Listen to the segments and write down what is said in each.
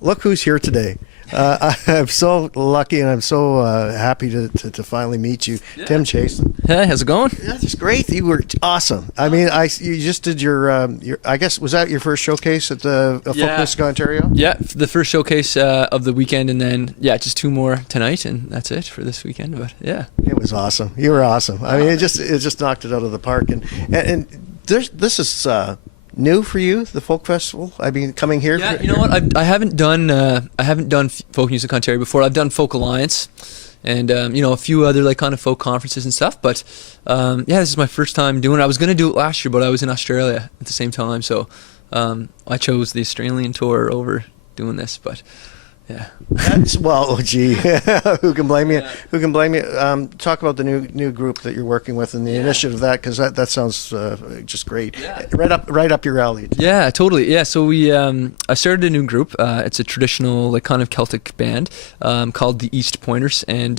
Look who's here today. I'm so lucky and I'm so happy to finally meet you, Yeah. Tim Chaisson. Hey, how's it going? That's just great. You were awesome. I mean, you just did your I guess, was that your first showcase at the Folk Music Ontario? Yeah, the first showcase of the weekend, and then just two more tonight, and that's it for this weekend. But yeah, It was awesome. You were awesome. I mean, it just knocked it out of the park. And this is new for you, the folk festival. I mean, coming here. yeah. You know what? I haven't done Folk Music Ontario before. I've done Folk Alliance, and a few other like kind of folk conferences and stuff. But this is my first time doing it. I was going to do it last year, but I was in Australia at the same time, so I chose the Australian tour over doing this. But yeah. Well, gee, who can blame you? Yeah. Who can blame you? Talk about the new group that you're working with and the initiative of that, because that sounds just great. Yeah. Right up your alley. Yeah, totally. Yeah, so I started a new group. It's a traditional, like, kind of Celtic band called the East Pointers, and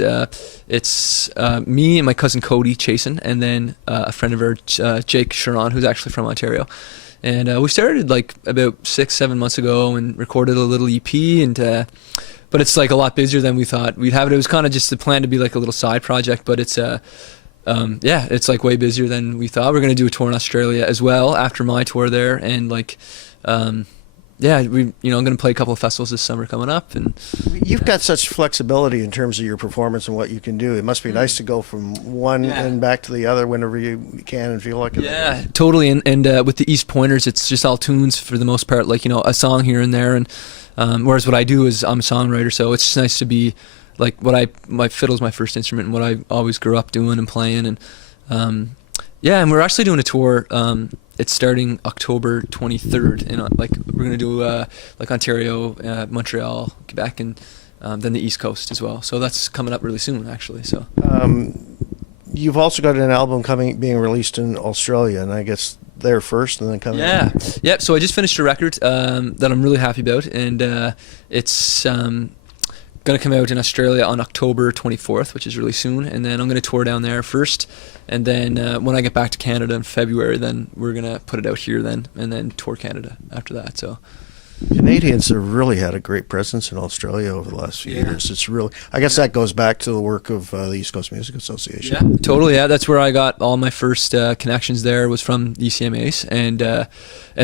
it's me and my cousin Cody Chaisson, and then a friend of ours, Jake Sharon, who's actually from Ontario. And we started like about 6-7 months ago and recorded a little EP, and but it's like a lot busier than we thought we'd have it. It was kind of just the plan to be like a little side project, but it's it's like way busier than we thought. We're gonna do a tour in Australia as well after my tour there, and like I'm gonna play a couple of festivals this summer coming up. And You've got such flexibility in terms of your performance and what you can do. It must be nice to go from one and back to the other whenever you can and feel like it. Yeah, totally. And with the East Pointers, it's just all tunes for the most part, like, a song here and there. And whereas what I do is I'm a songwriter, so it's just nice to be like my fiddle's my first instrument and what I always grew up doing and playing. And and we're actually doing a tour. It's starting October 23rd, and we're gonna do like Ontario, Montreal, Quebec, and then the East Coast as well. So that's coming up really soon, actually. So you've also got an album being released in Australia, and I guess there first and then coming. Yeah. So I just finished a record that I'm really happy about, and it's going to come out in Australia on October 24th, which is really soon, and then I'm going to tour down there first, and then when I get back to Canada in February, then we're going to put it out here then, and then tour Canada after that. So Canadians have really had a great presence in Australia over the last few years. It's really, I guess that goes back to the work of the East Coast Music Association. Yeah, totally. Yeah, that's where I got all my first connections there, was from ECMAs, and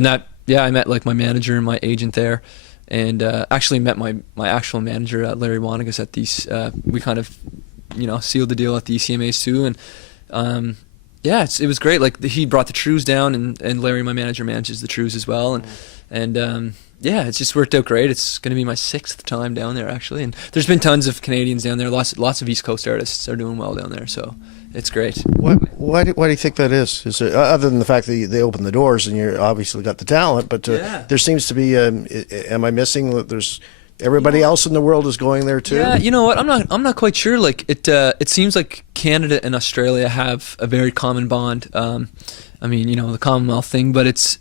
that, I met like my manager and my agent there, and actually met my actual manager, Larry Wanagas, at these. We kind of, sealed the deal at the ECMAs too, and it was great. Like he brought the Trews down, and Larry, my manager, manages the Trews as well, and it's just worked out great. It's going to be my 6th time down there, actually, and there's been tons of Canadians down there. Lots of East Coast artists are doing well down there, so it's great. Why do you think that is? Is it, other than the fact that they open the doors and you obviously got the talent, but there seems to be. Am I missing that? There's everybody else in the world is going there too. Yeah, you know what? I'm not quite sure. Like it seems like Canada and Australia have a very common bond. I mean, the Commonwealth thing, but it's.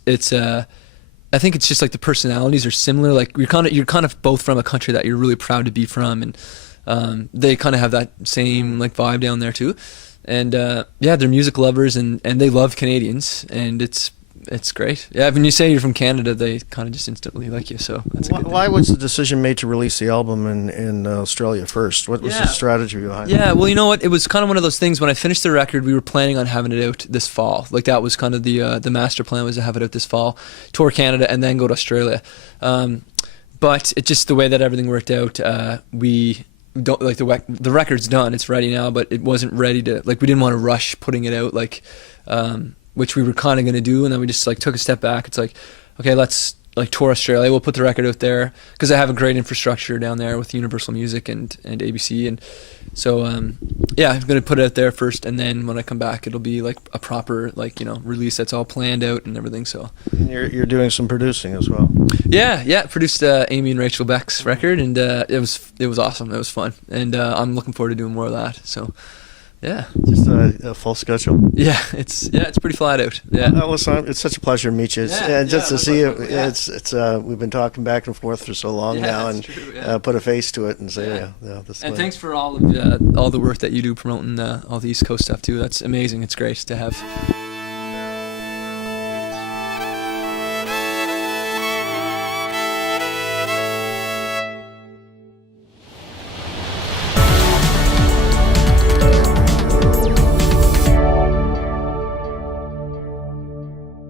I think it's just like the personalities are similar. Like you're kind of both from a country that you're really proud to be from, and they kind of have that same like vibe down there too. And they're music lovers, and they love Canadians, and it's great. Yeah, when you say you're from Canada, they kind of just instantly like you. So that's a good thing. Why was the decision made to release the album in Australia first? What was the strategy behind it? Yeah, well, you know what? It was kind of one of those things. When I finished the record, we were planning on having it out this fall. Like that was kind of the master plan, was to have it out this fall, tour Canada, and then go to Australia. But it just, the way that everything worked out, we don't like the record's done, it's ready now, but it wasn't ready to, like, we didn't want to rush putting it out, like which we were kind of going to do, and then we just like took a step back. It's like, okay, let's like tour Australia, we'll put the record out there, because I have a great infrastructure down there with Universal Music and ABC, and so I'm going to put it out there first, and then when I come back, it'll be like a proper release that's all planned out and everything. So and you're doing some producing as well. Yeah, produced Amy and Rachel Beck's record, and it was awesome. It was fun, and I'm looking forward to doing more of that. So yeah, just a full schedule. Yeah, it's pretty flat out. Yeah, listen, it's such a pleasure to meet you, and just to see you. Yeah. It's we've been talking back and forth for so long now, and true, put a face to it and say, this. And thanks for all the work that you do promoting all the East Coast stuff too. That's amazing. It's great to have